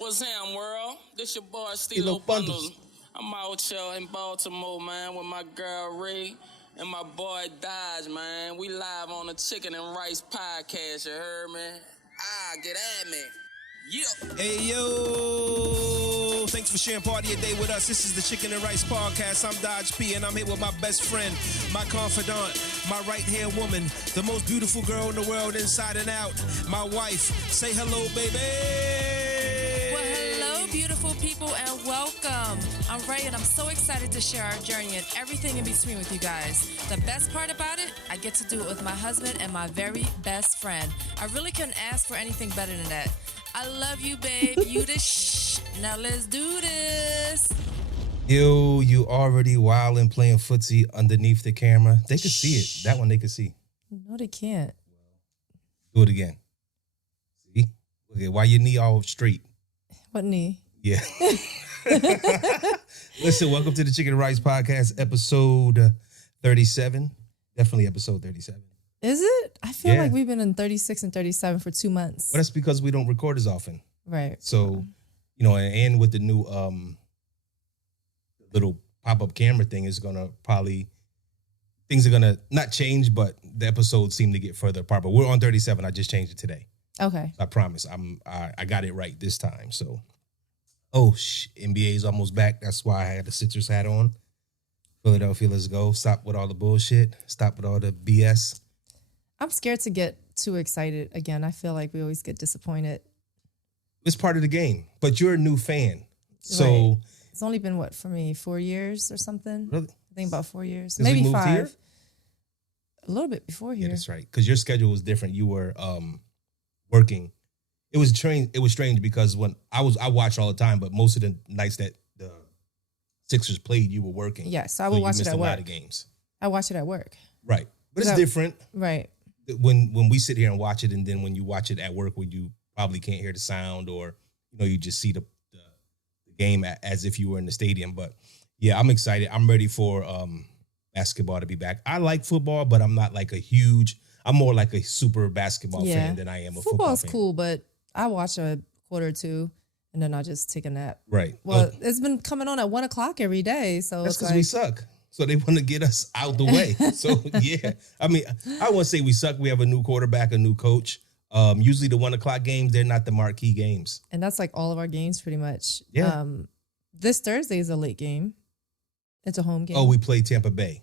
What's happening, world? This your boy, Stilo Bundles. I'm out here in Baltimore, man, with my girl Ray and my boy Dodge, man. We live on the Chicken and Rice podcast, you heard me? Get at me. Yeah. Hey, yo. Thanks for sharing part of your day with us. This is the Chicken and Rice podcast. I'm Dodge P, and I'm here with my best friend, my confidant, my right-hand woman, the most beautiful girl in the world inside and out, my wife. Say hello, baby. Well, hello, beautiful people, and welcome. I'm Ray, and I'm so excited to share our journey and everything in between with you guys. The best part about it, I get to do it with my husband and my very best friend. I really couldn't ask for anything better than that. I love you, babe. You the shh. Now let's do this. Yo, you already wilding playing footsie underneath the camera. They could see it. That one they could see. No, they can't. Do it again. See? Okay, why your knee all straight? What knee? Yeah. Listen, welcome to the Chicken and Rice podcast, episode 37. Definitely episode 37. Is it? I feel like we've been in 36 and 37 for 2 months. Well, that's because we don't record as often. Right. So, you know, and with the new little pop-up camera thing is going to probably, things are going to not change, but the episodes seem to get further apart. But we're on 37. I just changed it today. Okay. I promise. I got it right this time. So, NBA is almost back. That's why I had the Citrus hat on. Philadelphia, let's go. Stop with all the bullshit. Stop with all the BS. I'm scared to get too excited again. I feel like we always get disappointed. It's part of the game, but you're a new fan. So right. It's only been, what, for me, 4 years or something? Really? I think about 4 years. Maybe Maybe 5. Here? A little bit before here. Yeah, that's right. Because your schedule was different. You were working. It was strange because when I watched all the time, but most of the nights that the Sixers played, you were working. Yeah, so I would watch it at work. A lot of games. I watch it at work. Right. But it's different. Right. When we sit here and watch it, and then when you watch it at work, where you probably can't hear the sound, or you just see the game as if you were in the stadium. But yeah, I'm excited. I'm ready for basketball to be back. I like football, but I'm not like I'm more like a super basketball fan than I am a football fan. Football's cool, but I watch a quarter or two, and then I just take a nap. Right. Well, it's been coming on at 1:00 every day, so that's because we suck. So they want to get us out the way. So, yeah. I mean, I won't say we suck. We have a new quarterback, a new coach. Usually the 1:00 games, they're not the marquee games. And that's like all of our games pretty much. Yeah. This Thursday is a late game. It's a home game. Oh, we play Tampa Bay.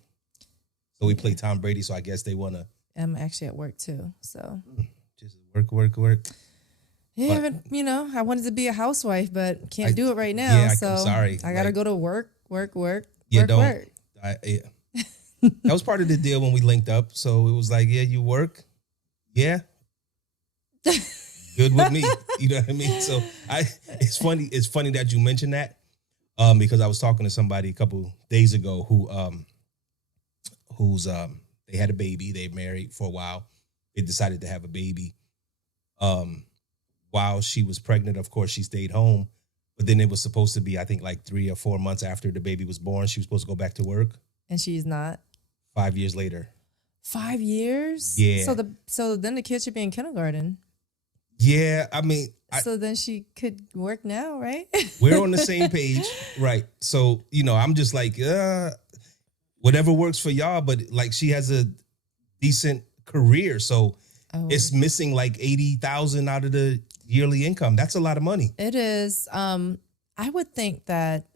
So we play Tom Brady, so I guess they want to. I'm actually at work too, so. Just work. Yeah, but, I wanted to be a housewife, but can't do it right now. Yeah, so I'm sorry. I got to go to work. Yeah, work. That was part of the deal when we linked up. So it was like, yeah, you work. Yeah. Good with me. You know what I mean? So it's funny that you mentioned that. Because I was talking to somebody a couple days ago who's they had a baby. They married for a while. They decided to have a baby. While she was pregnant, of course, she stayed home. But then it was supposed to be, I think, like 3 or 4 months after the baby was born, she was supposed to go back to work. And she's not? 5 years later. 5 years? Yeah. So then the kid should be in kindergarten. Yeah, I mean. So then she could work now, right? We're on the same page. Right. So, I'm just like, whatever works for y'all. But like, she has a decent career. So it's missing like $80,000 out of the yearly income. That's a lot of money. It is. I would think that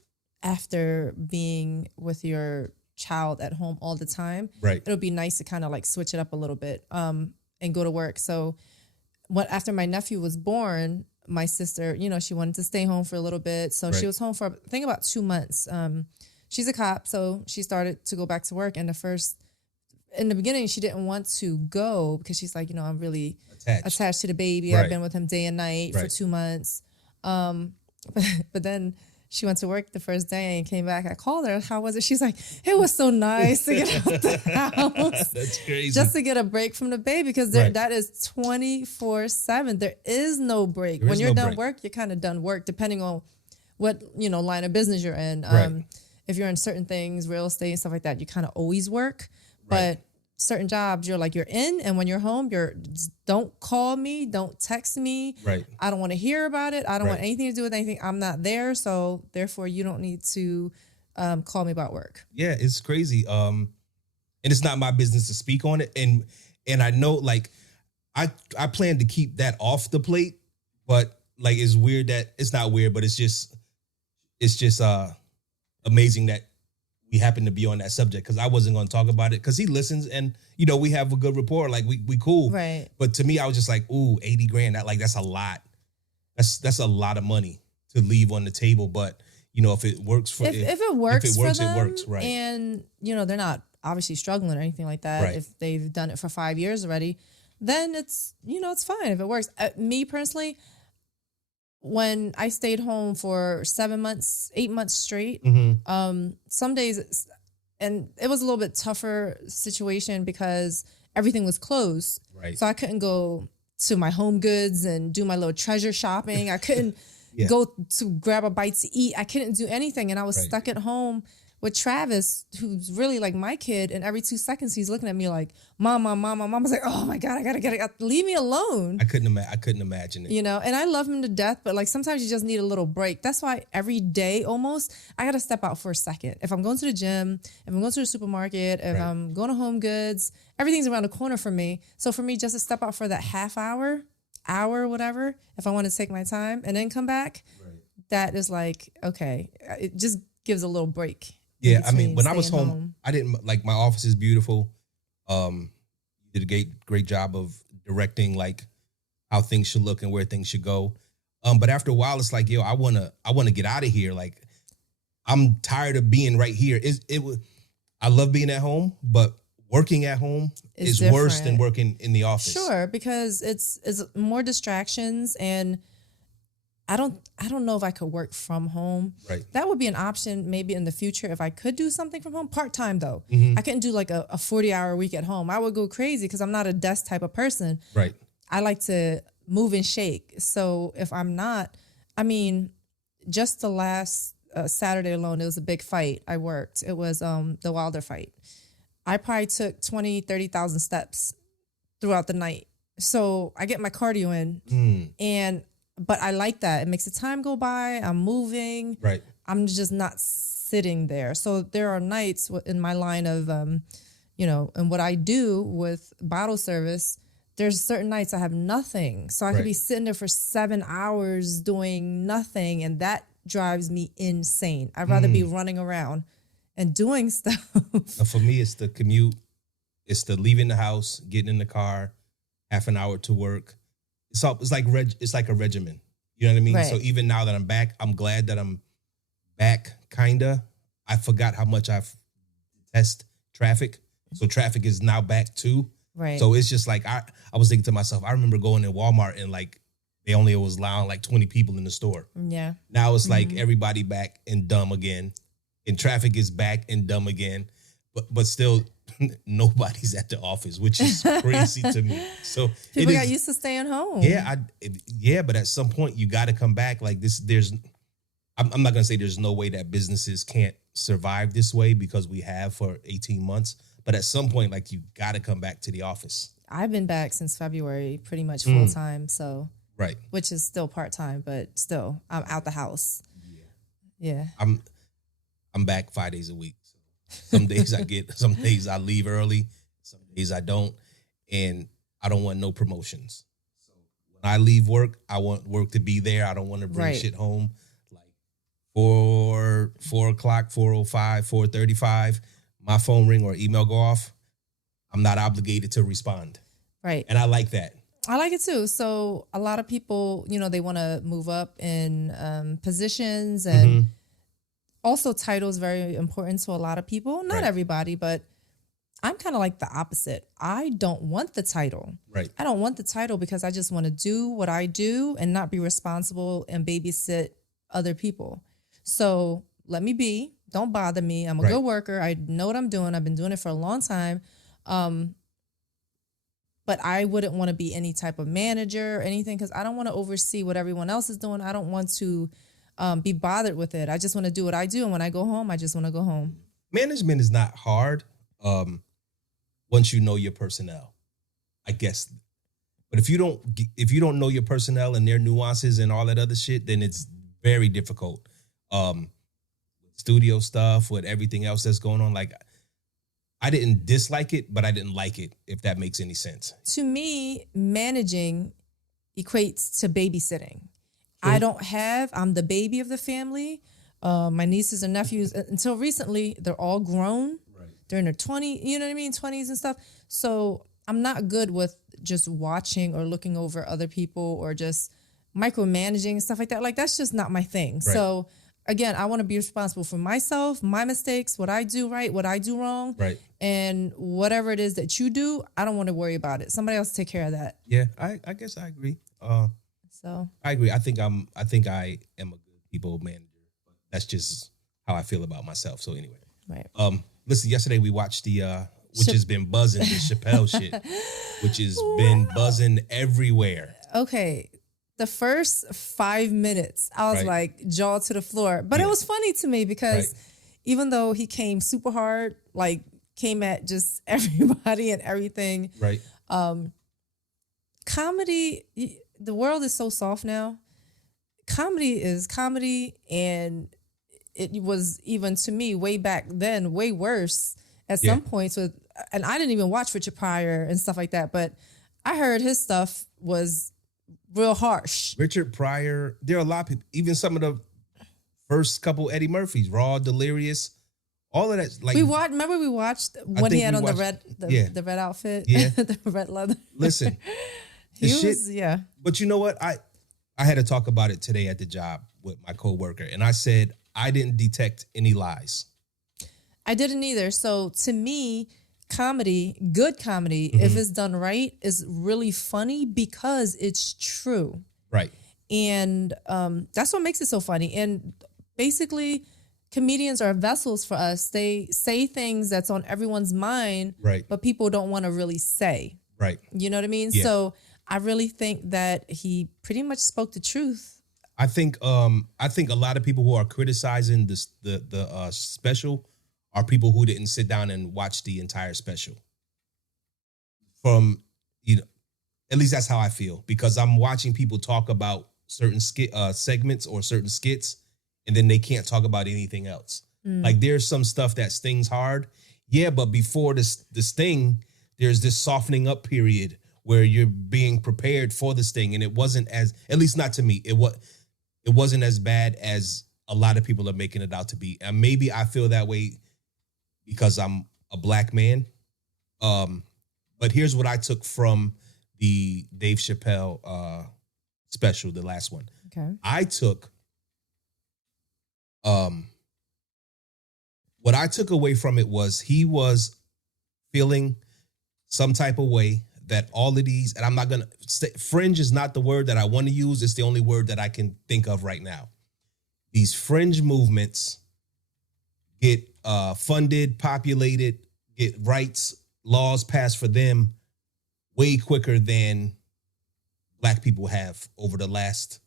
after being with your child at home all the time, right, it'll be nice to kind of like switch it up a little bit and go to work. So after my nephew was born, my sister, she wanted to stay home for a little bit. So she was home for, I think, about 2 months. She's a cop, so she started to go back to work. And in the beginning, she didn't want to go because she's like, I'm really attached to the baby. Right. I've been with him day and night for 2 months. But then she went to work the first day and came back. I called her. How was it? She's like, it was so nice to get out the house. That's crazy. Just to get a break from the baby because that is 24/7. There is no break. When you're done work, you're kind of done work, depending on what, line of business you're in. If you're in certain things, real estate and stuff like that, you kind of always work. But certain jobs, you're in, and when you're home, don't call me, don't text me. Right. I don't want to hear about it. I don't want Right. anything to do with anything. I'm not there, so therefore you don't need to call me about work. Yeah, it's crazy. And it's not my business to speak on it. And I know, like, I plan to keep that off the plate, but like it's weird that it's not weird, but it's just amazing that we happen to be on that subject, because I wasn't going to talk about it because he listens and, you know, we have a good rapport. Like we cool. Right. But to me, I was just like, ooh, 80 grand. That's a lot. That's a lot of money to leave on the table. But, you know, if it works for if it works for them, it works. Right. And, you know, they're not obviously struggling or anything like that. Right. If they've done it for 5 years already, then it's, you know, it's fine if it works. Me personally, when I stayed home for 8 months straight, some days, and it was a little bit tougher situation because everything was closed. Right. So I couldn't go to my Home Goods and do my little treasure shopping. I couldn't go to grab a bite to eat. I couldn't do anything. And I was stuck at home with Travis, who's really like my kid. And every 2 seconds, he's looking at me like, Mama. I was like, oh my God, I gotta get it. Leave me alone. I couldn't imagine it. You know, and I love him to death, but like sometimes you just need a little break. That's why every day almost, I gotta step out for a second. If I'm going to the gym, if I'm going to the supermarket, if I'm going to Home Goods, everything's around the corner for me. So for me, just to step out for that half hour, whatever, if I want to take my time and then come back, that is like, okay, it just gives a little break. Yeah, I mean, when I was home, I didn't, like, my office is beautiful. You did a great job of directing, like, how things should look and where things should go. But after a while, it's like, yo, I wanna get out of here. Like, I'm tired of being right here. I love being at home, but working at home is worse than working in the office. Sure, because it's more distractions, and I don't know if I could work from home. Right. That would be an option maybe in the future if I could do something from home, part-time though. I couldn't do like a 40-hour week at home. I would go crazy because I'm not a desk type of person. Right. I like to move and shake. So if I'm not, I mean, just the last Saturday alone, it was a big fight I worked. It was the Wilder fight. I probably took 20, 30,000 steps throughout the night. So I get my cardio in but I like that. It makes the time go by. I'm moving. Right. I'm just not sitting there. So there are nights in my line of, you know, and what I do with bottle service, there's certain nights I have nothing. So I could be sitting there for 7 hours doing nothing. And that drives me insane. I'd rather be running around and doing stuff. For me, it's the commute. It's the leaving the house, getting in the car, half an hour to work. It's like a regimen. You know what I mean? Right. So even now that I'm back, I'm glad that I'm back, kinda. I forgot how much I detest traffic. So traffic is now back too. Right. So it's just like, I was thinking to myself, I remember going in Walmart and like, they only was allowing like 20 people in the store. Yeah. Now it's like everybody back and dumb again. And traffic is back and dumb again. But still, nobody's at the office, which is crazy to me. So people got used to staying home. Yeah, but at some point you got to come back. Like this, I'm not gonna say there's no way that businesses can't survive this way because we have for 18 months. But at some point, like you got to come back to the office. I've been back since February, pretty much full time. So which is still part time, but still I'm out the house. Yeah. I'm back 5 days a week. Some days some days I leave early, some days I don't, and I don't want no promotions. So when I leave work, I want work to be there. I don't want to bring shit home. Like 4 o'clock, 4:05, 4:35, my phone ring or email go off. I'm not obligated to respond. Right. And I like that. I like it too. So a lot of people, you know, they want to move up in positions and also, title is very important to a lot of people. Not everybody, but I'm kind of like the opposite. I don't want the title. Right. I don't want the title because I just want to do what I do and not be responsible and babysit other people. So let me be. Don't bother me. I'm a good worker. I know what I'm doing. I've been doing it for a long time. But I wouldn't want to be any type of manager or anything because I don't want to oversee what everyone else is doing. I don't want to be bothered with it. I just want to do what I do. And when I go home, I just want to go home. Management is not hard. once you know your personnel, I guess. But if you don't know your personnel and their nuances and all that other shit, then it's very difficult. Studio stuff, with everything else that's going on. Like, I didn't dislike it, but I didn't like it, if that makes any sense. To me, managing equates to babysitting. True. I'm the baby of the family. My nieces and nephews, until recently, they're all grown. Right. They're in their 20s, you know what I mean? 20s and stuff. So I'm not good with just watching or looking over other people or just micromanaging and stuff like that. Like, that's just not my thing. Right. So again, I want to be responsible for myself, my mistakes, what I do right, what I do wrong. Right. And whatever it is that you do, I don't want to worry about it. Somebody else take care of that. Yeah, I guess I agree. So I agree. I think I am a good people manager. That's just how I feel about myself. So anyway. right. Listen, yesterday we watched which has been buzzing, the Chappelle shit, which has been buzzing everywhere. Okay. The first 5 minutes, I was like jaw to the floor. But it was funny to me because even though he came super hard, like came at just everybody and everything. Right. Comedy, the world is so soft now. Comedy is comedy, and it was, even to me, way back then, way worse at some points and I didn't even watch Richard Pryor and stuff like that, but I heard his stuff was real harsh. Richard Pryor, there are a lot of people, even some of the first couple Eddie Murphys, Raw, Delirious, all of that. Like, we watched when he had on the red outfit, the red leather. Listen, But you know what? I had to talk about it today at the job with my coworker, and I said I didn't detect any lies. I didn't either. So to me, good comedy, if it's done right, is really funny because it's true. Right. And that's what makes it so funny. And basically, comedians are vessels for us. They say things that's on everyone's mind, but people don't want to really say. Right. You know what I mean? Yeah. So I really think that he pretty much spoke the truth. I think a lot of people who are criticizing the special are people who didn't sit down and watch the entire special. From, at least that's how I feel, because I'm watching people talk about certain segments or certain skits, and then they can't talk about anything else. Like, there's some stuff that stings hard. Yeah, but before the sting, there's this softening up period where you're being prepared for the sting, and it wasn't at least not to me, it wasn't as bad as a lot of people are making it out to be. And maybe I feel that way because I'm a black man. But here's what I took from the Dave Chappelle special, the last one. Okay. I took what I took away from it was he was feeling some type of way that all of these, and I'm not going to say, fringe is not the word that I want to use. It's the only word that I can think of right now. These fringe movements get funded, populated, get rights, laws passed for them way quicker than black people have over the last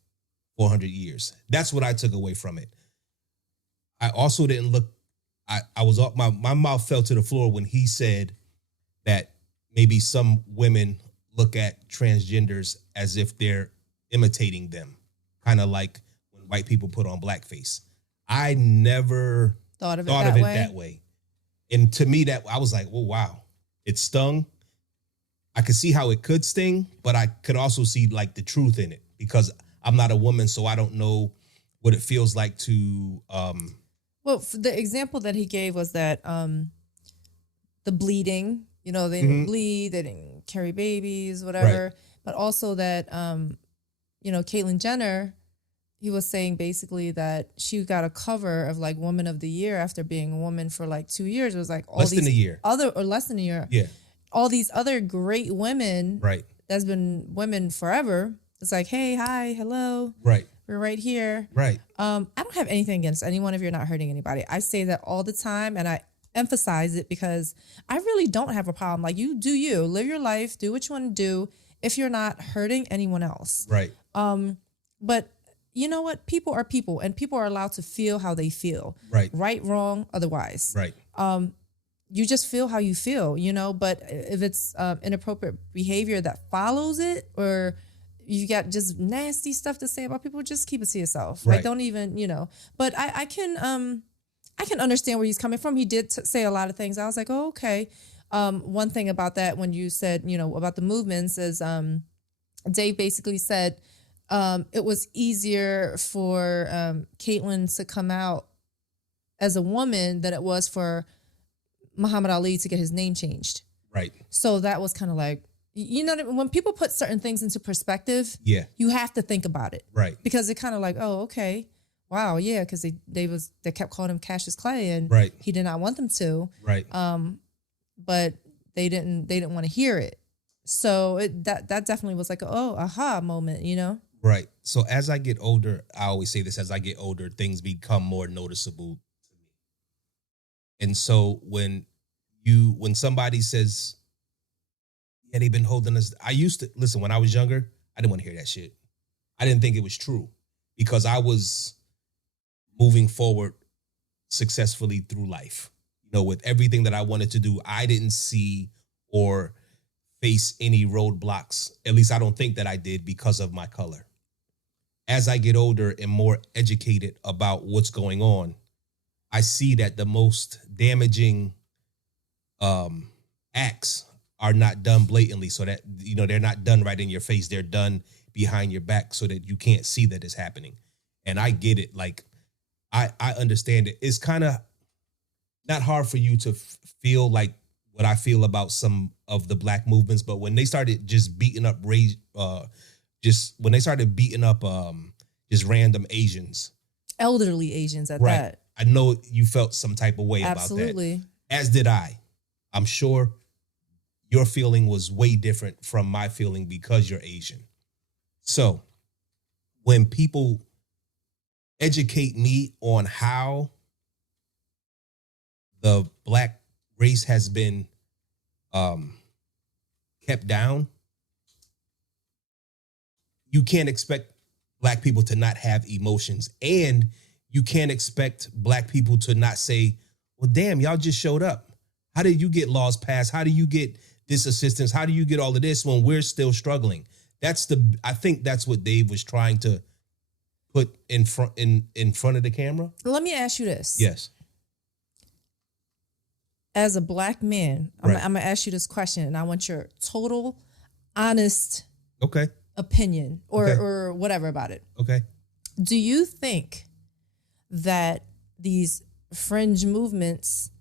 400 years. That's what I took away from it. I also didn't look, I was up, my mouth fell to the floor when he said that maybe some women look at transgenders as if they're imitating them, kind of like when white people put on blackface. I never thought of it that way. And to me, that I was like, oh, wow, it stung. I could see how it could sting, but I could also see like the truth in it because I'm not a woman, so I don't know what it feels like to. Well, the example that he gave was that the bleeding, they didn't bleed, they didn't carry babies, whatever. Right. But also that, Caitlyn Jenner, he was saying basically that she got a cover of like Woman of the Year after being a woman for like 2 years. It was like less than a year. Less than a year. Yeah. All these other great women. Right. That's been women forever. It's like, hey, hi, hello. Right. We're right here. Right. I don't have anything against anyone if you're not hurting anybody. I say that all the time, and I emphasize it because I really don't have a problem. Like, you do you. Live your life. Do what you want to do if you're not hurting anyone else. Right. But you know what? People are people, and people are allowed to feel how they feel. Right. Right, wrong, otherwise. Right. you just feel how you feel, you know, but if it's inappropriate behavior that follows it, or you got just nasty stuff to say about people, just keep it to yourself. Right. Like, don't even, you know, but I can understand where he's coming from. He did say a lot of things. I was like, oh, okay. One thing about that, when you said, you know, about the movements, is Dave basically said it was easier for Caitlyn to come out as a woman than it was for Muhammad Ali to get his name changed. Right. So that was kind of like, you know, when people put certain things into perspective, Yeah. you have to think about it. Right. Because it kind of like, oh, okay. Wow, yeah, because they kept calling him Cassius Clay, and Right. he did not want them to. Right. But they didn't want to hear it. So that definitely was like, oh, aha moment, you know? Right. So as I get older, I always say this, as I get older, things become more noticeable to me. And so when somebody says, yeah, they've been holding us, I used to, listen, when I was younger, I didn't want to hear that shit. I didn't think it was true because I was moving forward successfully through life. You know, with everything that I wanted to do, I didn't see or face any roadblocks. At least I don't think that I did because of my color. As I get older and more educated about what's going on, I see that the most damaging acts are not done blatantly, so that, you know, they're not done right in your face. They're done behind your back so that you can't see that it's happening. And I get it. Like, I understand it. It's kind of not hard for you to feel like what I feel about some of the black movements, but when they started just beating up just random Asians, Elderly Asians at right? that. I know you felt some type of way Absolutely. about that. As did I. I'm sure your feeling was way different from my feeling because you're Asian. So when people educate me on how the black race has been kept down, you can't expect black people to not have emotions, and you can't expect black people to not say, well, damn, y'all just showed up. How did you get laws passed? How do you get this assistance? How do you get all of this when we're still struggling? I think that's what Dave was trying to put in front of the camera. Let me ask you this. Yes. As a black man, Right. I'm going to ask you this question, and I want your total, honest Okay. opinion Okay. or whatever about it. Okay. Do you think that these fringe movements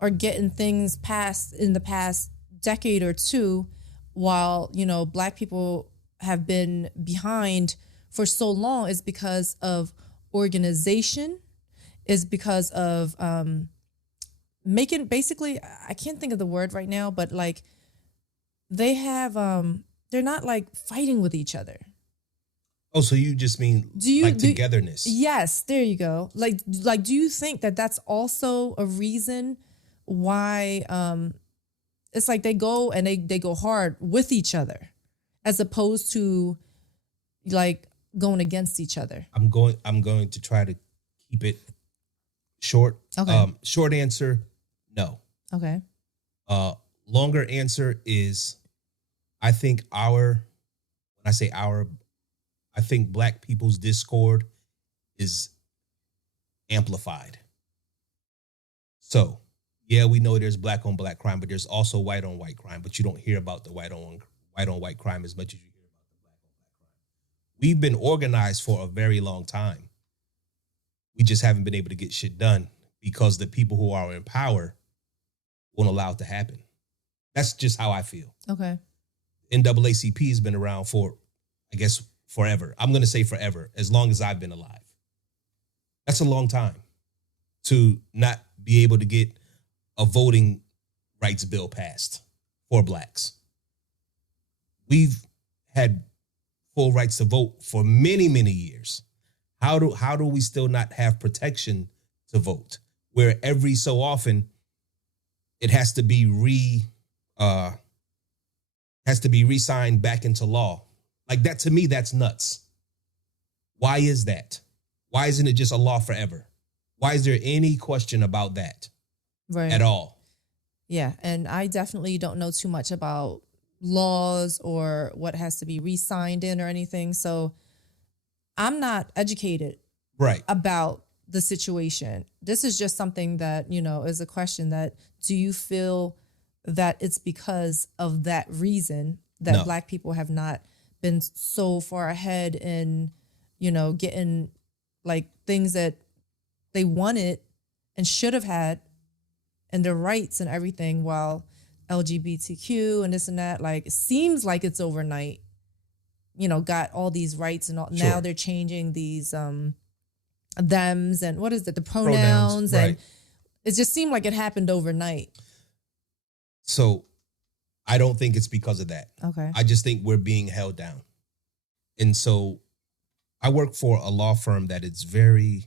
are getting things passed in the past decade or two, while, you know, black people have been behind for so long? Is because of organization? Is because of making, basically, I can't think of the word right now, but like they have they're not like fighting with each other. Oh, so you just mean togetherness? Yes, there you go. Like, do you think that that's also a reason why it's like they go and they go hard with each other, as opposed to like going against each other? I'm going to try to keep it short. Okay. Short answer, no. Okay. Longer answer is, I think I think black people's discord is amplified. So, yeah, we know there's black on black crime, but there's also white on white crime, but you don't hear about the white on white crime as much as you hear about the black on black crime. We've been organized for a very long time. We just haven't been able to get shit done because the people who are in power won't allow it to happen. That's just how I feel. Okay. NAACP has been around for, I guess, forever. I'm going to say forever, as long as I've been alive. That's a long time to not be able to get a voting rights bill passed for blacks. We've had full rights to vote for many, many years. How do we still not have protection to vote, where every so often it has to be re-signed back into law? Like that, to me, that's nuts. Why is that? Why isn't it just a law forever? Why is there any question about that Right. at all? Yeah, and I definitely don't know too much about laws or what has to be re-signed in or anything. So I'm not educated Right. about the situation. This is just something that, is a question that, do you feel that it's because of that reason that No. Black people have not been so far ahead in, getting like things that they wanted and should have had and their rights and everything, while LGBTQ and this and that, like, it seems like it's overnight, got all these rights and all. Sure. Now they're changing these thems and what is it, the pronouns, and right. it just seemed like it happened overnight. So I don't think it's because of that. Okay. I just think we're being held down. And so I work for a law firm that is very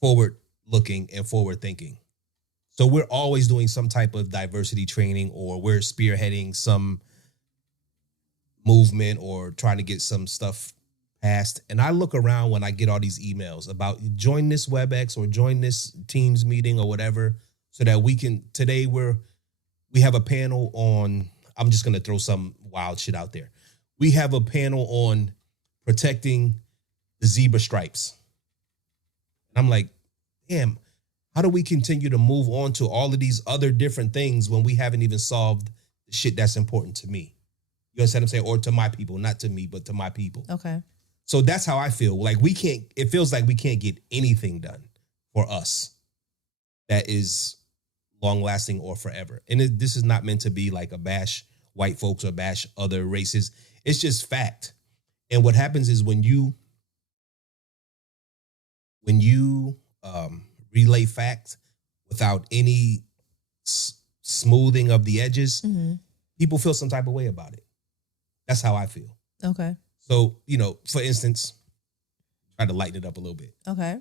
forward looking and forward thinking. So we're always doing some type of diversity training, or we're spearheading some movement or trying to get some stuff passed. And I look around when I get all these emails about join this WebEx or join this Teams meeting or whatever, so that we can, today we have a panel on, I'm just going to throw some wild shit out there. We have a panel on protecting the zebra stripes. I'm like, damn, how do we continue to move on to all of these other different things when we haven't even solved the shit that's important to me? You understand what I'm saying? Or to my people, not to me, but to my people. Okay. So that's how I feel. Like it feels like we can't get anything done for us that is long lasting or forever. And this is not meant to be like a bash white folks or bash other races. It's just fact. And what happens is when you relay fact without any smoothing of the edges, people feel some type of way about it. That's how I feel. Okay. So, for instance, try to lighten it up a little bit. Okay.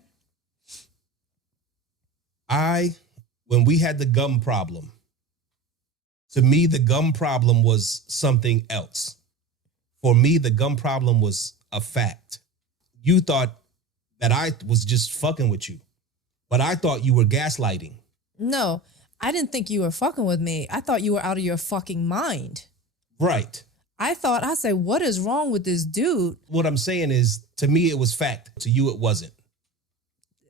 When we had the gum problem, to me, the gum problem was something else. For me, the gum problem was a fact. You thought that I was just fucking with you, but I thought you were gaslighting. No, I didn't think you were fucking with me. I thought you were out of your fucking mind. Right. I said, what is wrong with this dude? What I'm saying is, to me, it was fact. To you, it wasn't.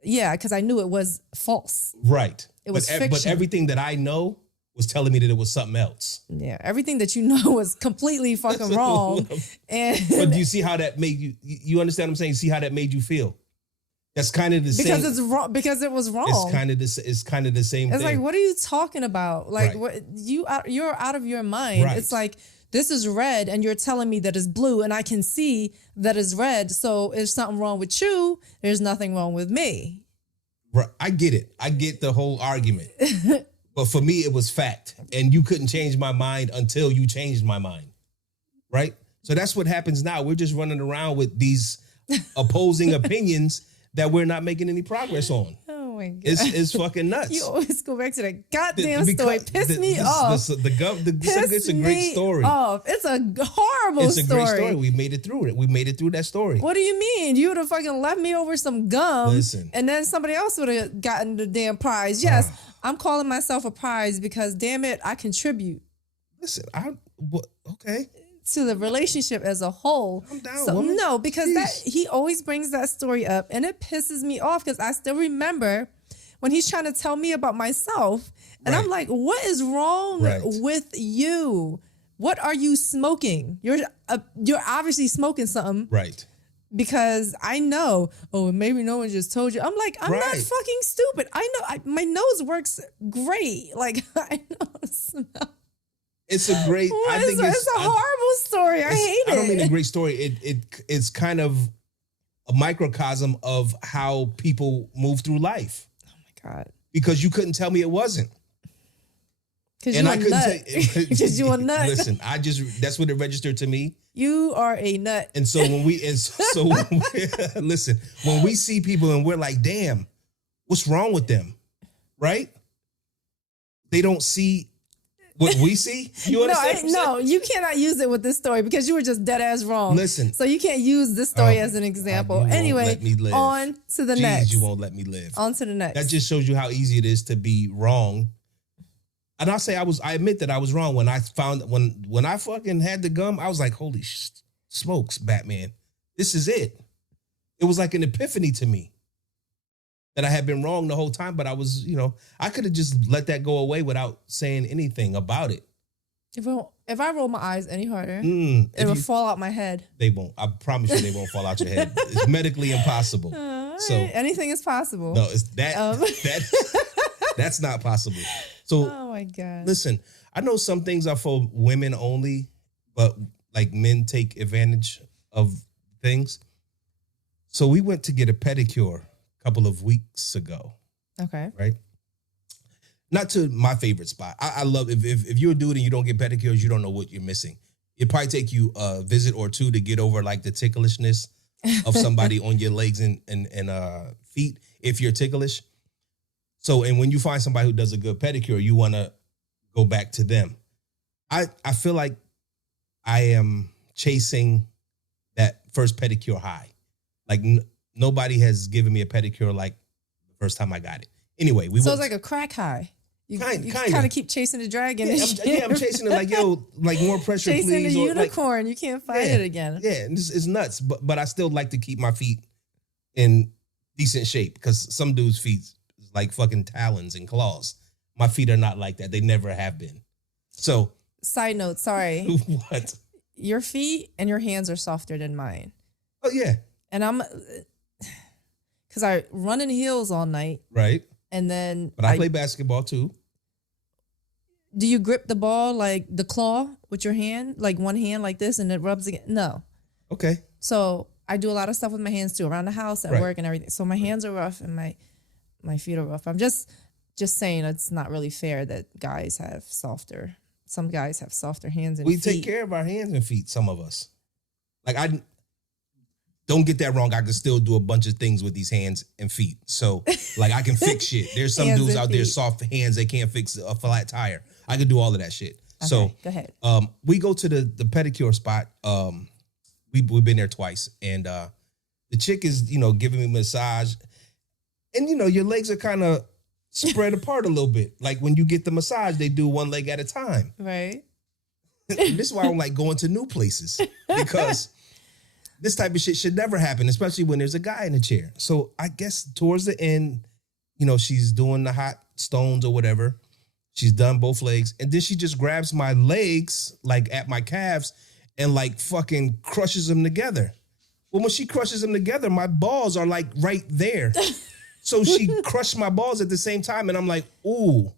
Yeah, because I knew it was false. Right. It was fiction. But everything that I know was telling me that it was something else. Yeah, everything that you know was completely fucking wrong. But do you see how that made you? You understand what I'm saying? You see how that made you feel? That's kind of the same. Because it's wrong. Because it was wrong. It's kind of the same thing. It's like, what are you talking about? Like, Right. what you're out of your mind. Right. It's like, this is red and you're telling me that it's blue and I can see that it's red. So if something wrong with you, there's nothing wrong with me. Right. I get it. I get the whole argument. But for me, it was fact. And you couldn't change my mind until you changed my mind. Right? So that's what happens now. We're just running around with these opposing opinions that we're not making any progress on. Oh my God. It's fucking nuts. You always go back to that goddamn story. Piss me off. It's a great story. Off. It's a horrible story. It's a great story. We made it through it. We made it through that story. What do you mean? You would have fucking left me over some gum. Listen. And then somebody else would have gotten the damn prize. Yes, I'm calling myself a prize because, damn it, I contribute. Listen, okay. To the relationship as a whole. I'm down, So, woman. no, because Jeez. he always brings that story up and it pisses me off because I still remember when he's trying to tell me about myself and I'm like, what is wrong with you? What are you smoking? You're obviously smoking something. Right. Because I know, maybe no one just told you. I'm like, I'm not fucking stupid. I know my nose works great. Like, I know smell. It's a great. I think it's a horrible story. I hate it. I don't mean a great story. It's kind of a microcosm of how people move through life. Oh my God! Because you couldn't tell me it wasn't. Because you a nut. Because you a nut. Listen, that's what it registered to me. You are a nut. And so when we listen, when we see people and we're like, damn, what's wrong with them? Right? They don't see what we see. You understand? No, you cannot use it with this story because you were just dead ass wrong. Listen. So you can't use this story as an example. God, anyway, let me live. on to the next. You won't let me live. On to the next. That just shows you how easy it is to be wrong And I admit that I was wrong when I found when I fucking had the gum. I was like, holy smokes, Batman, this is it. It was like an epiphany to me that I had been wrong the whole time. But I was, I could have just let that go away without saying anything about it. If I roll my eyes any harder, it will fall out my head. They won't. I promise you, they won't fall out your head. It's medically impossible. So anything is possible. No, it's that's not possible. So, oh my God. Listen, I know some things are for women only, but like men take advantage of things. So we went to get a pedicure a couple of weeks ago. Okay. Right. Not to my favorite spot. I love if you're a dude and you don't get pedicures, you don't know what you're missing. It probably take you a visit or two to get over like the ticklishness of somebody on your legs and feet if you're ticklish. So, and when you find somebody who does a good pedicure, you want to go back to them. I feel like I am chasing that first pedicure high. Like nobody has given me a pedicure like the first time I got it. Anyway, it's like a crack high. You kind of keep chasing the dragon. Yeah, I'm chasing it like, like more pressure, chasing please. Chasing the unicorn. You can't find it again. Yeah, it's nuts. But I still like to keep my feet in decent shape because some dudes' feet is like fucking talons and claws. My feet are not like that. They never have been. So. Side note, sorry. What? Your feet and your hands are softer than mine. Oh, yeah. And because I run in heels all night. Right. And then. But I play basketball too. Do you grip the ball like the claw with your hand, like one hand like this, and it rubs again? No. Okay. So I do a lot of stuff with my hands too, around the house, at work, and everything. So my hands are rough and my feet are rough. I'm just saying it's not really fair that guys have softer. Some guys have softer hands and feet. We take care of our hands and feet. Some of us, like I. Don't get that wrong. I can still do a bunch of things with these hands and feet. So, like, I can fix shit. There's some dudes out there, soft hands, they can't fix a flat tire. I can do all of that shit. Okay, so, go ahead. We go to the pedicure spot. We've been there twice. And the chick is, giving me a massage. And, your legs are kind of spread apart a little bit. Like, when you get the massage, they do one leg at a time. Right. This is why I'm, like, going to new places. Because... this type of shit should never happen, especially when there's a guy in the chair. So I guess towards the end, she's doing the hot stones or whatever. She's done both legs. And then she just grabs my legs, like at my calves, and like fucking crushes them together. Well, when she crushes them together, my balls are like right there. So she crushed my balls at the same time. And I'm like, ooh.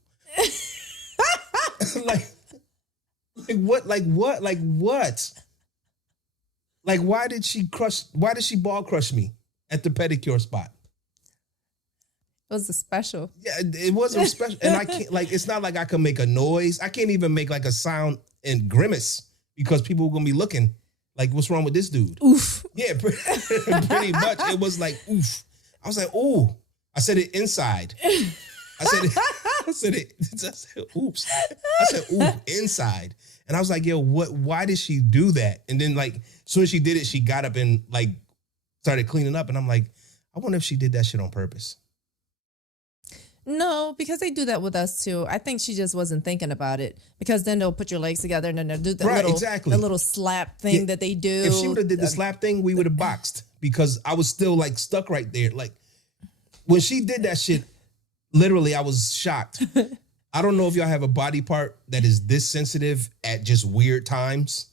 like what? Like, why did she ball crush me at the pedicure spot? It was a special. Yeah, it wasn't special. And I can't, like, it's not like I can make a noise. I can't even make like a sound and grimace because people are going to be looking like, what's wrong with this dude? Oof. Yeah, pretty much. It was like, oof. I was like, ooh. I said it inside. I said, oops. I said, ooh, inside. And I was like, yo, why did she do that? And then like, as soon as she did it, she got up and like started cleaning up. And I'm like, I wonder if she did that shit on purpose. No, because they do that with us too. I think she just wasn't thinking about it because then they'll put your legs together and then they'll do the little slap thing that they do. If she would have did the slap thing, we would have boxed because I was still like stuck right there. Like when she did that shit, literally I was shocked. I don't know if y'all have a body part that is this sensitive at just weird times.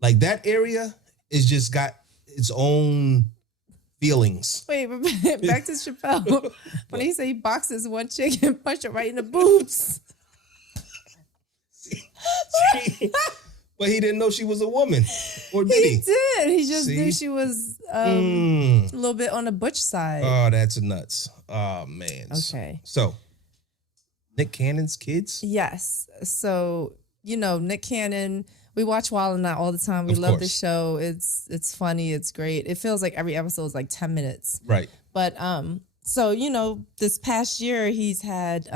Like that area is just got its own feelings. Wait, back to Chappelle. When he say he boxes one chick and punch her right in the boobs. But he didn't know she was a woman. Or did he? He did. He just knew she was a little bit on the butch side. Oh, that's nuts. Oh, man. Okay. So, Nick Cannon's kids? Yes. So, Nick Cannon, we watch Wild 'N Out all the time. We love the show. It's funny. It's great. It feels like every episode is like 10 minutes. Right. But, so, this past year he's had,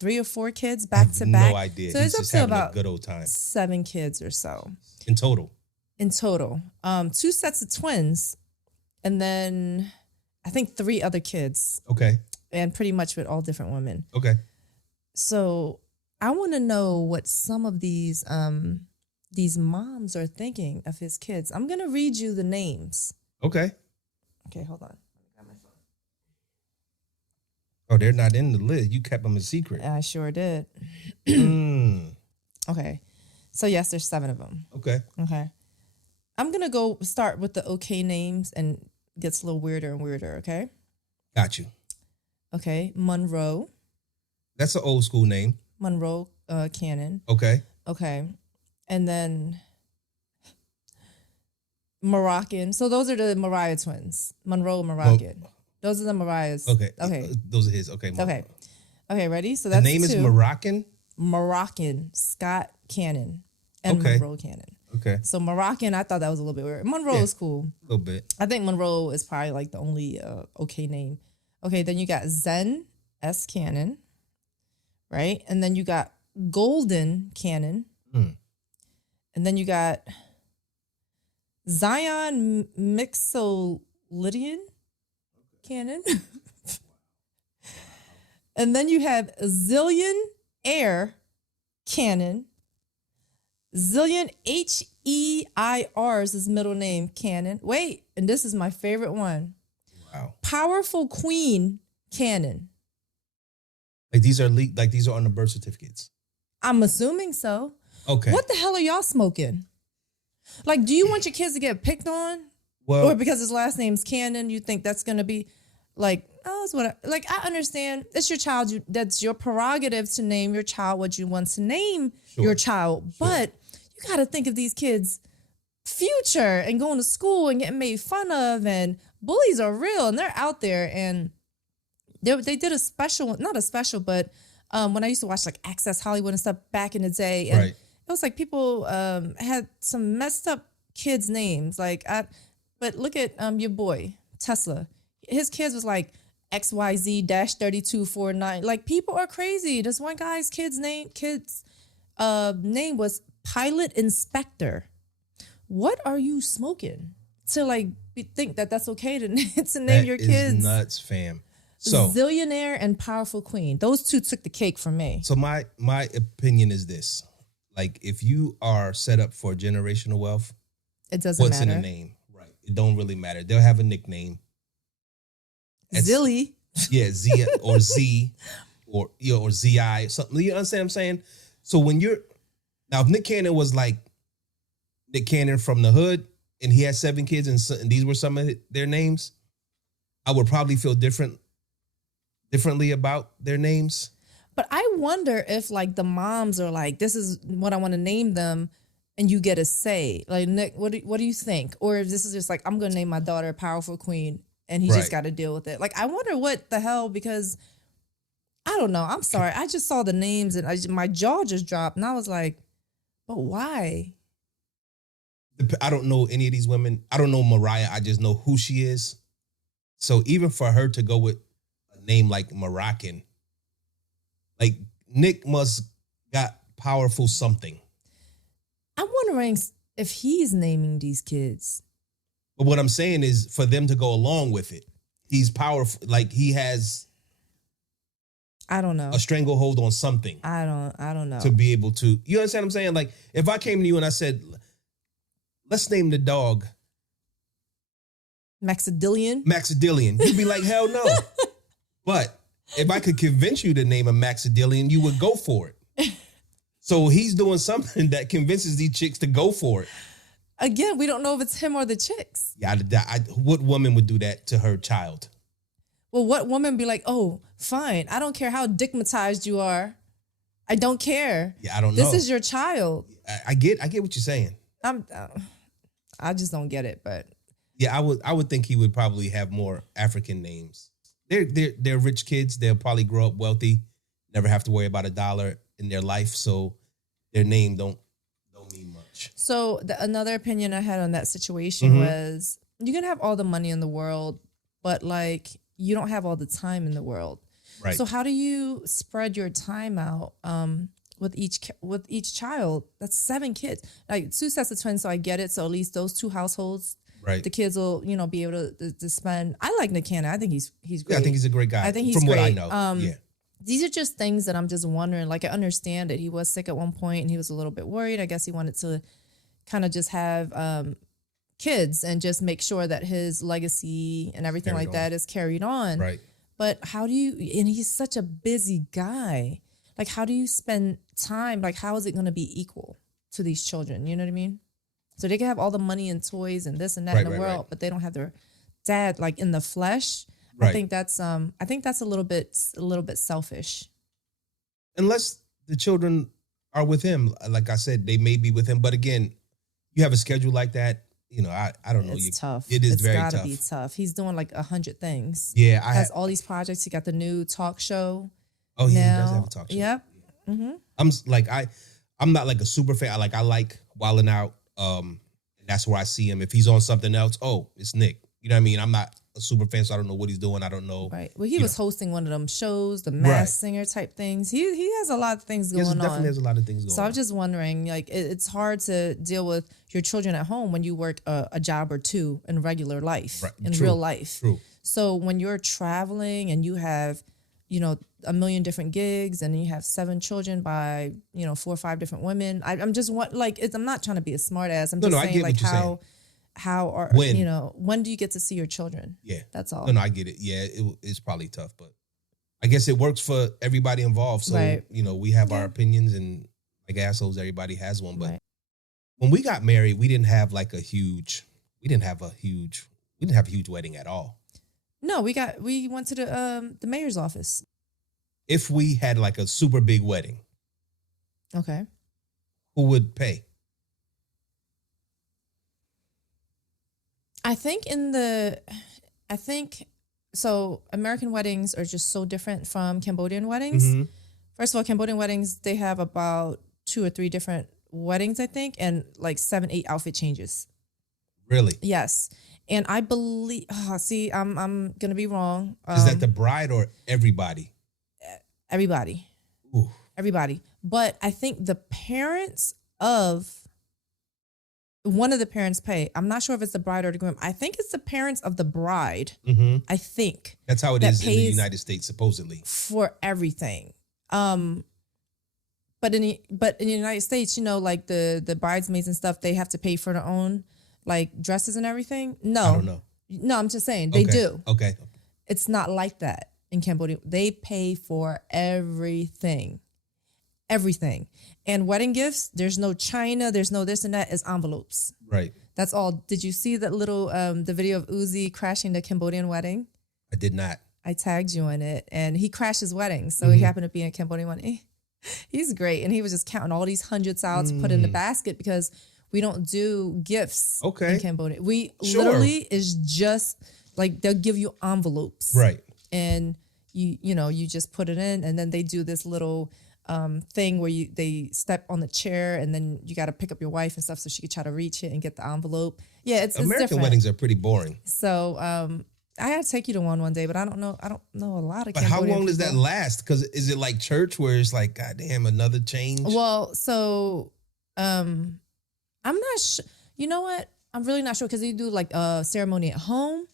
3 or 4 kids back to back? No idea. So it's up to about a good old time. 7 kids or so. In total. 2 sets of twins. And then I think 3 other kids. Okay. And pretty much with all different women. Okay. So I want to know what some of these moms are thinking of his kids. I'm gonna read you the names. Okay. Okay, hold on. Let me grab my phone. Oh, they're not in the list. You kept them a secret. I sure did. Okay. So yes, there's 7 of them. Okay. Okay. I'm gonna go start with the okay names and gets a little weirder and weirder. Okay. Got you. Okay. Monroe. That's an old school name. Monroe Cannon. Okay. Okay. And then Moroccan. So those are the Mariah twins. Monroe and Moroccan. Those are the Mariahs. Okay. Okay. Those are his. Okay. Okay. Okay, ready? So The that's name 2. is Moroccan? Moroccan. Scott Cannon. And Okay. Monroe Cannon. Okay. So Moroccan, I thought that was a little bit weird. Monroe is cool. A little bit. I think Monroe is probably like the only okay name. Okay, then you got Zen S. Cannon. Right? And then you got Golden Cannon. And then you got Zion Mixolydian Cannon. And then you have Zillion Air Cannon. Zillion Heirs is his middle name, Cannon. Wait, and this is my favorite one. Wow. Powerful Queen Cannon. Like these are these are on the birth certificates. I'm assuming so. Okay. What the hell are y'all smoking? Like, do you want your kids to get picked on? Well, Or because his last name's Cannon, you think that's going to be like, oh, that's what I understand. It's your child. That's your prerogative to name your child what you want to name your child. Sure. But you got to think of these kids' future and going to school and getting made fun of. And bullies are real and they're out there. And they did a special, not a special, but when I used to watch like Access Hollywood and stuff back in the day. And it was like people had some messed up kids' names. But look at your boy, Tesla. His kids was like XYZ-3249. Like, people are crazy. This one guy's name was Pilot Inspector. What are you smoking to like think that that's okay to name your kids? That is nuts, fam. So Zillionaire and Powerful Queen. Those 2 took the cake for me. So my opinion is this. Like, if you are set up for generational wealth, it doesn't matter. What's in the name? Right. It don't really matter. They'll have a nickname. Zilly. Yeah, Z or Z or ZI or something. You understand what I'm saying? So when if Nick Cannon was like Nick Cannon from the hood and he had 7 kids and these were some of their names, I would probably feel differently about their names. But I wonder if like the moms are like, this is what I want to name them, and you get a say. Like, Nick, what do you think? Or if this is just like, I'm going to name my daughter Powerful Queen, and he just got to deal with it. Like, I wonder what the hell, because I don't know. I'm sorry. I just saw the names and my jaw just dropped, and I was like, but why? I don't know any of these women. I don't know Mariah. I just know who she is. So even for her to go with a name like Moroccan, like Nick must got powerful something. I'm wondering if he's naming these kids. But what I'm saying is for them to go along with it, he's powerful. Like, he has, I don't know, a stranglehold on something. I don't know. To be able to, you understand what I'm saying? Like, if I came to you and I said, let's name the dog Maxidillion, you'd be like, hell no. But if I could convince you to name a Maxidillion, you would go for it. So he's doing something that convinces these chicks to go for it. Again, we don't know if it's him or the chicks. Yeah, what woman would do that to her child? Well, what woman be like, oh, fine, I don't care how digmatized you are. I don't care. Yeah, I don't know. This is your child. I get what you're saying. I just don't get it, but yeah, I would think he would probably have more African names. They're rich kids. They'll probably grow up wealthy, never have to worry about $1 in their life, so their name don't mean much. So another opinion I had on that situation was, you can have all the money in the world, but like, you don't have all the time in the world. Right. So how do you spread your time out with each child? That's 7 kids. Like, 2 sets of twins, so I get it. So at least those 2 households, right, the kids will, be able to spend. I like Nick Cannon. I think he's great. Yeah, I think he's a great guy. I think he's from great. What I know. Yeah. these are just things that I'm just wondering. Like, I understand that he was sick at one point and he was a little bit worried. I guess he wanted to kind of just have kids and just make sure that his legacy and everything like that is carried on. Right. But how do you, and he's such a busy guy. Like, how do you spend time? Like, how is it going to be equal to these children? You know what I mean? So they can have all the money and toys and this and that in the world, but they don't have their dad like in the flesh. Right. I think that's a little bit selfish. Unless the children are with him, like I said, they may be with him. But again, you have a schedule like that. You know, I don't know. It's tough. It is very tough. It's gotta be tough. He's doing like 100 things. Yeah, he has all these projects. He got the new talk show. Oh yeah, he does have a talk show. Yep. Mm-hmm. I'm not like a super fan. I like Wildin' Out. That's where I see him. If he's on something else, oh, it's Nick. You know what I mean? I'm not a super fan, so I don't know what he's doing. I don't know. Right. Well, he was hosting one of them shows, the Masked Singer type things. He has a lot of things going on. Definitely has a lot of things going on. So I'm just wondering, like, it's hard to deal with your children at home when you work a job or two in regular life, in real life. True. So when you're traveling and you have, you know, a million different gigs and you have 7 children by, you know, 4 or 5 different women, I'm just I'm not trying to be a smart ass. I'm just saying, like, when do you get to see your children? Yeah. That's all. No, I get it. Yeah, it's probably tough, but I guess it works for everybody involved. So, you know, we have our opinions and like assholes, everybody has one. But when we got married, we didn't have a huge wedding at all. No, we went to the mayor's office. If we had like a super big wedding, okay, who would pay? I think so. American weddings are just so different from Cambodian weddings. Mm-hmm. First of all, Cambodian weddings, they have about 2 or 3 different weddings, I think, and like 7, 8 outfit changes. Really? Yes. And I believe, I'm going to be wrong. Is that the bride or everybody? Everybody. Ooh. Everybody. But I think the parents of one of the parents pay. I'm not sure if it's the bride or the groom. I think it's the parents of the bride. Mm-hmm. I think. That's how it is in the United States, supposedly. For everything. But in the United States, you know, like the bridesmaids and stuff, they have to pay for their own like dresses and everything. No. I don't know. No, I'm just saying they do. Okay. It's not like that in Cambodia. They pay for everything. Everything. And wedding gifts, there's no china, there's no this and that, it's envelopes. Right. That's all. Did you see that little the video of Uzi crashing the Cambodian wedding? I did not. I tagged you in it, and he crashed his wedding. So he happened to be in a Cambodian wedding. He's great. And he was just counting all these hundreds out to put in the basket because we don't do gifts in Cambodia. We literally is just like they'll give you envelopes. Right. And you just put it in, and then they do this little thing where they step on the chair, and then you got to pick up your wife and stuff so she could try to reach it and get the envelope. Yeah, it's American different. Weddings are pretty boring. So I had to take you to one day, but I don't know a lot of. But how long does that last? Because is it like church where it's like, God damn, another change? Well, so I'm not sure. You know what? I'm really not sure because they do like a ceremony at home.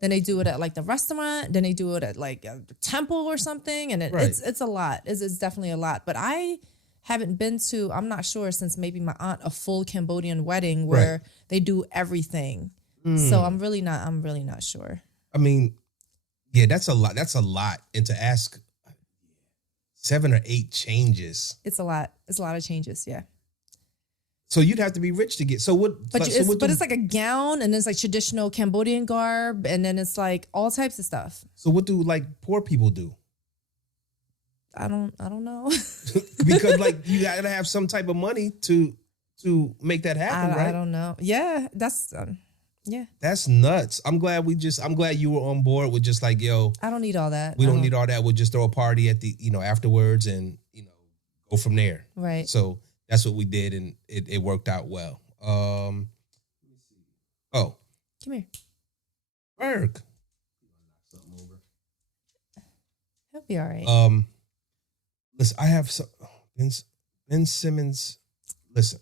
Then they do it at like the restaurant. Then they do it at like a temple or something. And it's a lot. It's definitely a lot. But I haven't been to, I'm not sure since maybe my aunt, a full Cambodian wedding where they do everything. So I'm really not sure. I mean, yeah, that's a lot. That's a lot. And to ask 7 or 8 changes. It's a lot. It's a lot of changes. Yeah. So you'd have to be rich to get. So what? But it's like a gown, and it's like traditional Cambodian garb, and then it's like all types of stuff. So what do like poor people do? I don't know. Because like you gotta have some type of money to make that happen, right? I don't know. Yeah, that's That's nuts. I'm glad you were on board with just like, yo, I don't need all that. We don't need all that. We'll just throw a party at the afterwards and go from there. Right. So that's what we did, and it worked out well. Oh, come here, Berg. He'll be all right. Listen, I have some Ben Simmons. Listen,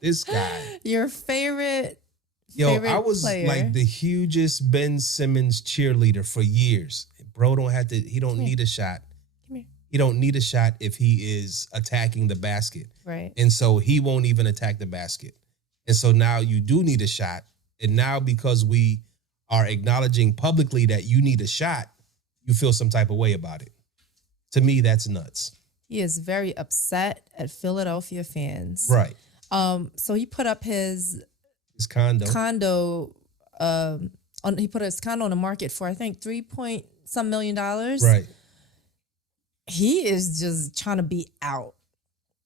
this guy, your favorite. I was like the hugest Ben Simmons cheerleader for years. bro don't have to. He don't need a shot. Come here. He don't need a shot if he is attacking the basket. Right. And so he won't even attack the basket. And so now you do need a shot. And now because we are acknowledging publicly that you need a shot, you feel some type of way about it. To me, that's nuts. He is very upset at Philadelphia fans. Right. So he put up his condo. He put his condo on the market for I think $3 million. Right. He is just trying to be out.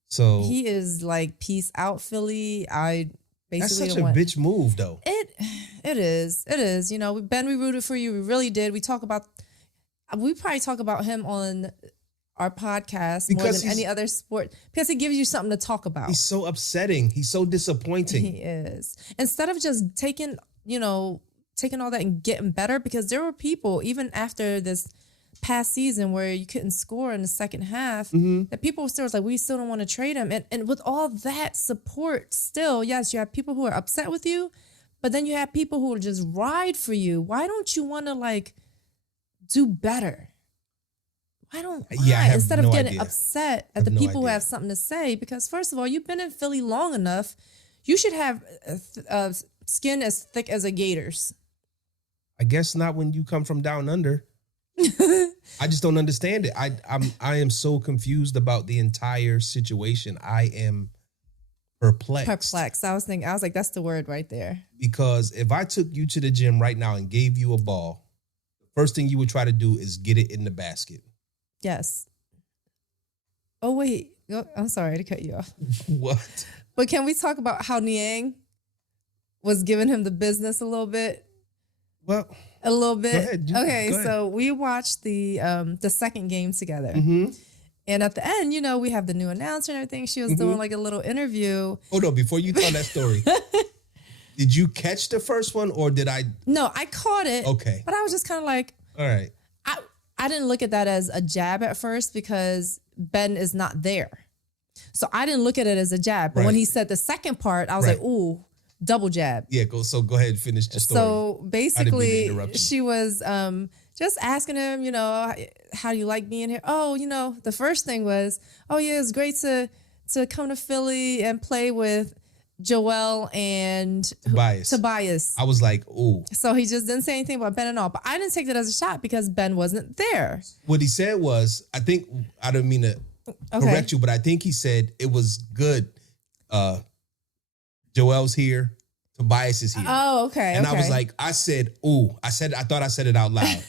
So he is like, peace out, Philly. That's such a bitch move, though. It is. You know, Ben, we rooted for you. We really did. We probably talk about him on our podcast more than any other sport because he gives you something to talk about. He's so upsetting. He's so disappointing. He is. Instead of just taking all that and getting better, because there were people even after this past season where you couldn't score in the second half, that people were still like, we still don't want to trade him. And with all that support still, yes, you have people who are upset with you, but then you have people who will just ride for you. Why don't you want to like do better? Why? Instead of getting upset at the people who have something to say, because first of all, you've been in Philly long enough. You should have skin as thick as a gator's. I guess not when you come from down under. I just don't understand it. I am so confused about the entire situation. I am perplexed. I was like, that's the word right there. Because if I took you to the gym right now and gave you a ball, the first thing you would try to do is get it in the basket. Yes. Oh, wait. I'm sorry to cut you off. What? But can we talk about how Niang was giving him the business a little bit? Well, a little bit. Go ahead. So we watched the second game together. And at the end, we have the new announcer and everything. She was doing like a little interview. Oh, no. Before you tell that story, did you catch the first one or did I? No, I caught it. Okay. But I was just kind of like, all right. I didn't look at that as a jab at first because Ben is not there. So I didn't look at it as a jab. But when he said the second part, I was like, ooh, double jab. Yeah, go ahead and finish the story. So basically, she was just asking him, how do you like being here? Oh, the first thing was, oh yeah, it's great to come to Philly and play with Joel and Tobias. I was like, ooh. So he just didn't say anything about Ben at all. But I didn't take that as a shot because Ben wasn't there. What he said was, I don't mean to correct you, but I think he said it was good. Joel's here. Tobias is here. Oh, okay. And I was like, I thought I said it out loud.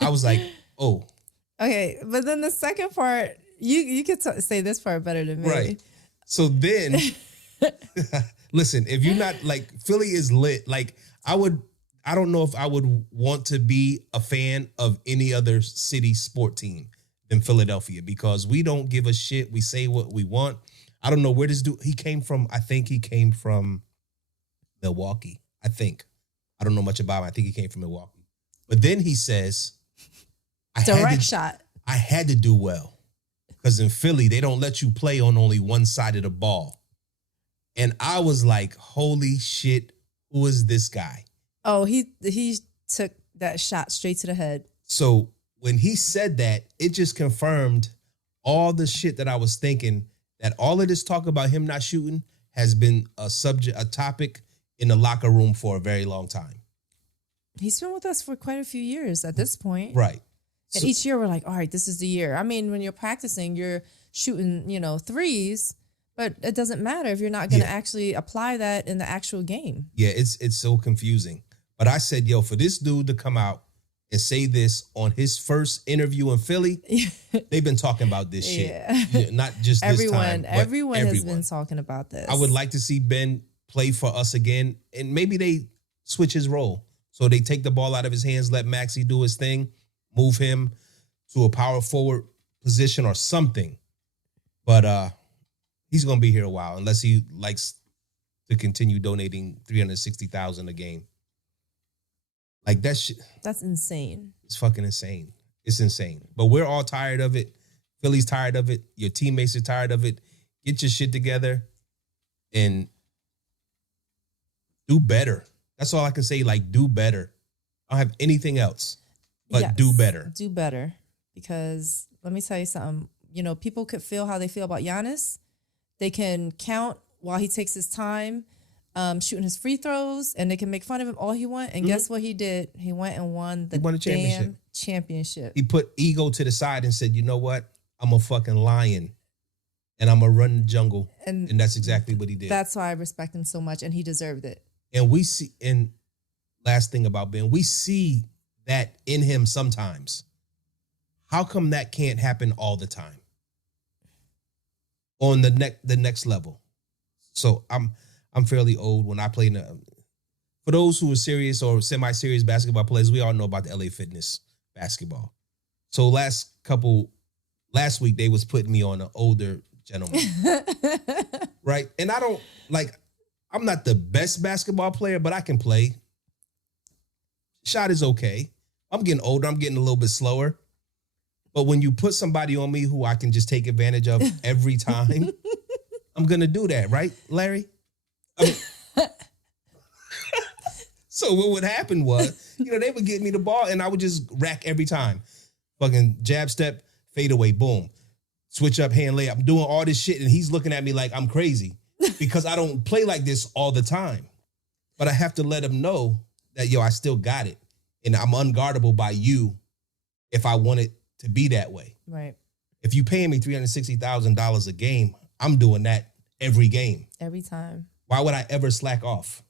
I was like, oh. Okay. But then the second part, you could say this part better than me. Right. So then, listen, if you're not like, Philly is lit. Like I don't know if I would want to be a fan of any other city sport team than Philadelphia because we don't give a shit. We say what we want. I don't know where this dude, he came from. I think he came from Milwaukee. I don't know much about him. I think he came from Milwaukee. But then he says, direct shot. I had to do well because in Philly, they don't let you play on only one side of the ball. And I was like, holy shit, who is this guy? Oh, he took that shot straight to the head. So when he said that, it just confirmed all the shit that I was thinking, that all of this talk about him not shooting has been a topic in the locker room for a very long time. He's been with us for quite a few years at this point. Right. And each year we're like, all right, this is the year. I mean, when you're practicing, you're shooting, threes, but it doesn't matter if you're not going to actually apply that in the actual game. Yeah, it's so confusing. But I said, for this dude to come out and say this on his first interview in Philly, they've been talking about this shit. Not just this time, but everyone has been talking about this. I would like to see Ben play for us again, and maybe they switch his role. So they take the ball out of his hands, let Maxey do his thing, move him to a power forward position or something. But he's going to be here a while unless he likes to continue donating $360,000 a game. Like that shit. That's insane. It's fucking insane. It's insane. But we're all tired of it. Philly's tired of it. Your teammates are tired of it. Get your shit together and do better. That's all I can say. Like, do better. I don't have anything else. but do better. Do better. Because let me tell you something. You know, people could feel how they feel about Giannis. They can count while he takes his time shooting his free throws, and they can make fun of him all he want. And guess what he did? He went and won the damn championship. He put ego to the side and said, you know what? I'm a fucking lion, and I'm going to run the jungle. And that's exactly what he did. That's why I respect him so much, and he deserved it. And we see, and last thing about Ben, we see that in him sometimes. How come that can't happen all the time? On the next level. So I'm fairly old. When I played for those who are serious or semi-serious basketball players, we all know about the LA Fitness basketball. So last week they was putting me on an older gentleman. Right? And I'm not the best basketball player, but I can play. Shot is okay. I'm getting older. I'm getting a little bit slower. But when you put somebody on me who I can just take advantage of every time, I'm going to do that, right, Larry? So what would happen was, they would get me the ball and I would just rack every time. Fucking jab step, fade away, boom. Switch up, hand layup. I'm doing all this shit and he's looking at me like I'm crazy because I don't play like this all the time. But I have to let him know that, I still got it. And I'm unguardable by you if I want it to be that way. Right. If you paying me $360,000 a game, I'm doing that every game. Every time. Why would I ever slack off?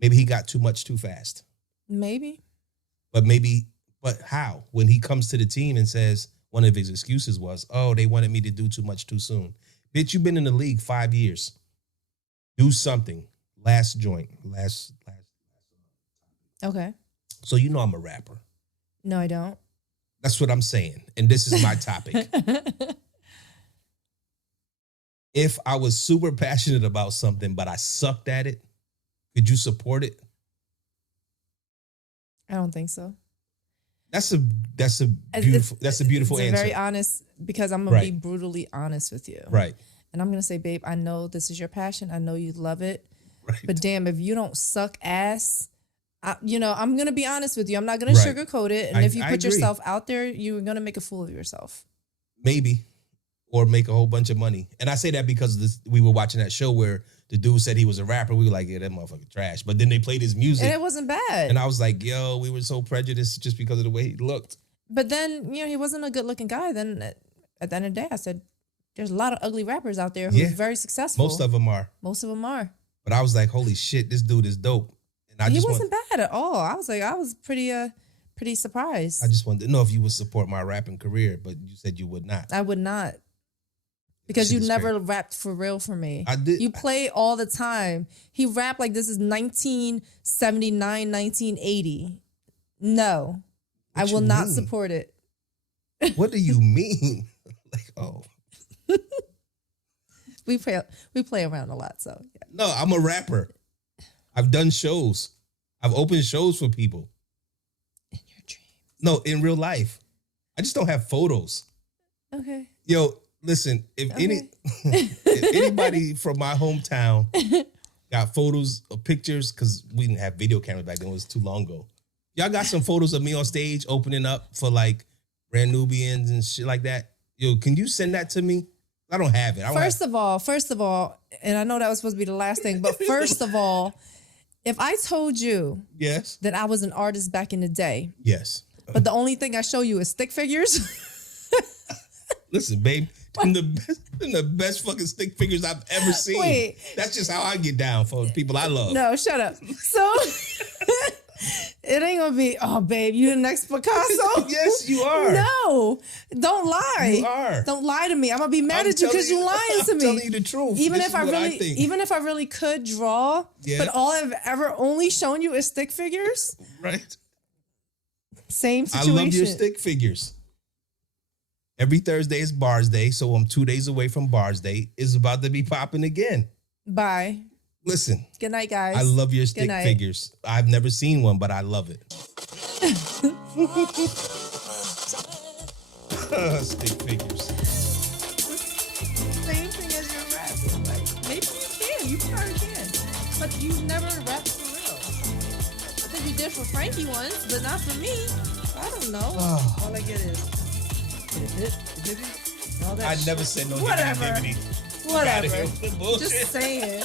Maybe he got too much too fast. Maybe. But how? When he comes to the team and says one of his excuses was, oh, they wanted me to do too much too soon. Bitch, you've been in the league 5 years. Do something. Last joint. Last. Okay. So I'm a rapper. No, I don't. That's what I'm saying. And this is my topic. If I was super passionate about something, but I sucked at it, could you support it? I don't think so. That's a beautiful answer. Very honest, because I'm going to be brutally honest with you. Right. And I'm going to say, babe, I know this is your passion. I know you love it. Right. But damn, if you don't suck ass, I'm going to be honest with you. I'm not going to sugarcoat it. And if you put yourself out there, you're going to make a fool of yourself. Maybe. Or make a whole bunch of money. And I say that because we were watching that show where the dude said he was a rapper. We were like, yeah, that motherfucker trash. But then they played his music. And it wasn't bad. And I was like, yo, we were so prejudiced just because of the way he looked. But then, he wasn't a good looking guy. Then at the end of the day, I said, there's a lot of ugly rappers out there who are very successful. Most of them are. But I was like, holy shit, this dude is dope. And he wasn't bad at all. I was pretty surprised. I just wanted to know if you would support my rapping career, but you said you would not. I would not. Because you never rapped for real for me. I did. You play all the time. He rapped like this is 1979, 1980. No. I will not support it. What do you mean? We play around a lot, so yeah. No, I'm a rapper. I've done shows. I've opened shows for people. In your dreams. No, in real life. I just don't have photos. Okay. Yo, listen, if anybody from my hometown got photos or pictures, because we didn't have video cameras back then, it was too long ago. Y'all got some photos of me on stage opening up for like Brand Nubians and shit like that. Yo, can you send that to me? I don't have it. First of all, and I know that was supposed to be the last thing, but first of all, if I told you that I was an artist back in the day, but the only thing I show you is stick figures. Listen, babe, them the best fucking stick figures I've ever seen. Wait. That's just how I get down for people I love. No, shut up. So it ain't gonna be, oh, babe, you the next Picasso? Yes, you are. No, don't lie. You are. Don't lie to me. I'm gonna be mad at you because you lying to me. I'm telling you the truth. Even if I really could draw, but all I've ever only shown you is stick figures. Right. Same situation. I love your stick figures. Every Thursday is Bars Day, so I'm 2 days away from Bars Day. It's about to be popping again. Bye. Listen. Good night, guys. I love your stick figures. I've never seen one, but I love it. Stick figures. Same thing as your rap. Like, maybe you can. You probably can. But you never rapped for real. I think you did for Frankie once, but not for me. I don't know. All I get is all that I shit. never said no Whatever. hibbity. Whatever. Bullshit. Just saying.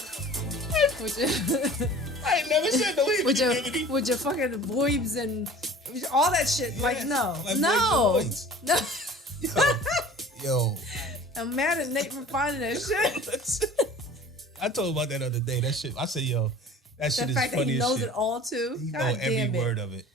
I ain't never said no hibbity. with your fucking boobs and all that shit. Yeah, like, no. like No. boys and Yo. I'm mad at Nate for finding that shit. I told him about that other day. That shit. I said, yo, that shit The is fact that funny he as knows shit. it all too. He God know damn every it. word of it.